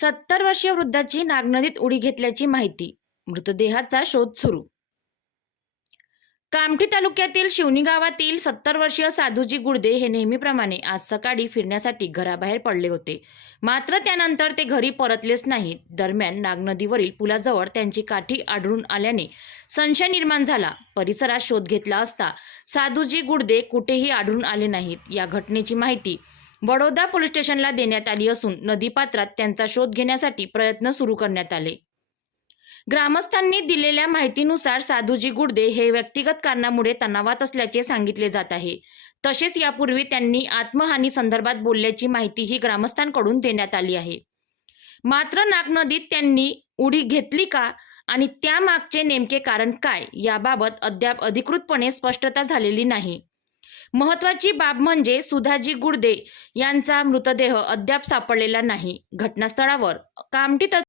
70 वर्षीय वृद्धाची नागनदीत उडी घेतल्याची माहिती. मृतदेहाचा शोध सुरू. कामठी तालुक्यातील शिवणी गावातील 70 वर्षीय साधूजी गुडदे हे नेहमीप्रमाणे आज सकाळी फिरण्यासाठी घराबाहेर पडले होते. मात्र त्यानंतर ते घरी परतलेच नाहीत. दरम्यान नागनदीवरील पुलाजवळ त्यांची काठी आढळून आल्याने संशय निर्माण झाला. परिसरात शोध घेतला असता साधूजी गुडदे कुठेही आढळून आले नाहीत. या घटनेची माहिती बडोदा पोलीस स्टेशनला देण्यात आली असून नदीपात्रात त्यांचा शोध घेण्यासाठी प्रयत्न सुरू करण्यात आले. ग्रामस्थांनी दिलेल्या माहितीनुसार साधूजी गुडदे हे व्यक्तिगत कारणामुळे तणावात असल्याचे सांगितले जात आहे. तसेच यापूर्वी त्यांनी आत्महानी संदर्भात बोलल्याची माहितीही ग्रामस्थांकडून देण्यात आली आहे. मात्र नागनदीत त्यांनी उडी घेतली का आणि त्यामागचे नेमके कारण काय याबाबत अद्याप अधिकृतपणे स्पष्टता झालेली नाही. महत्त्वाची बाब म्हणजे सुधाजी गुडदे यांचा मृतदेह अद्याप सापडलेला नाही. घटनास्थळावर कामठी